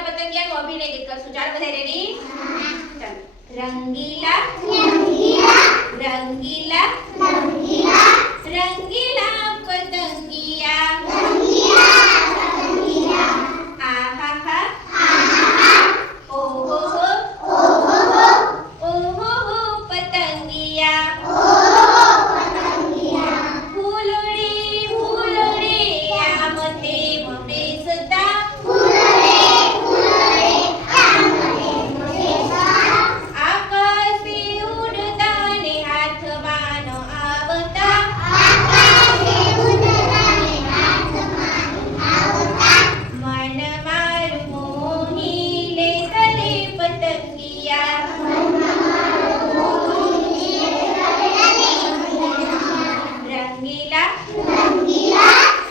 रंगीला पतंगिया को अभिनय गीत करશું ચાલો બધા રેડી ચાલો रंगीला रंगीला रंगीला रंगीला पतंगिया आहा हा ओ हो पतंगिया फुलड़ी फुलड़ी आमते बेसता आकाशे उडता ने हाथમાં આવતા मन मारू मोही ले करे पतंगिया रंगीला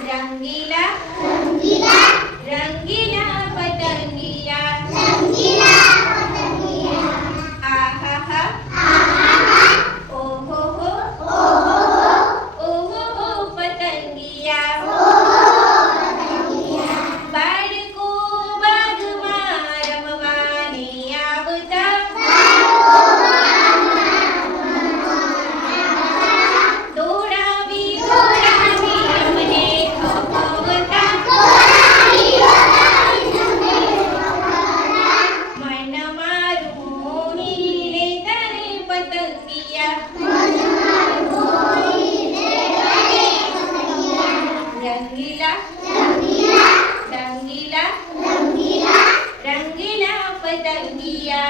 रंगीला रंगीला रंगीला पतंगिया आहा हा ओ हो पतंगिया बाळको बागમાં રમવાને આવતા દોડાવી દોડાવી અમને ખપાવતા मन मारू मोही ले करे पतंगिया रंगीला रंगीला रंगीला रंगीला पतंगिया